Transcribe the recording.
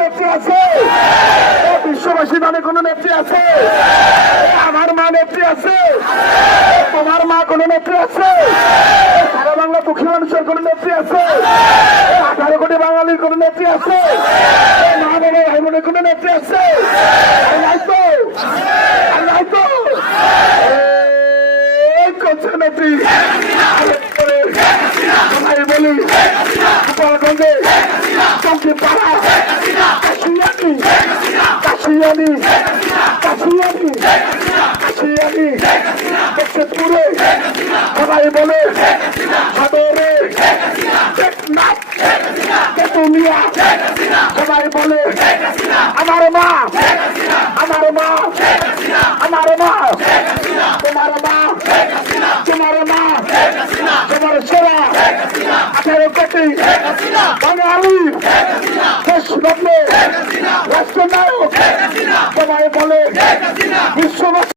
নেত্রী আছে? বিশ্ববাসী দলে কোন নেত্রী আছে? আমার মা নেত্রী আছে? তোমার মা কোন নেত্রী আছে? সারা বাংলা দুঃখী মানুষের কোন নেত্রী আছে? 18 কোটি বাঙালির কোন নেত্রী আছে? মা বাবা ভাই বোনের কোন নেত্রী আছে? নেত্রী বলি গোপালগঞ্জে চমকি পাড়া কাশিয়ানি কাশিয়ানি কাশিয়ানি কাশিয়ানি পুরে সবাই বলে সদরে তেতুলিয়া সবাই বলে আমার মা আমার মা আমার মা তোমার মা তোমার মা তোমার সেরা 18 কোটি বাঙালি শেষ রত্ন রাষ্ট্রনায়ক সবাই বলে বিশ্ববাসী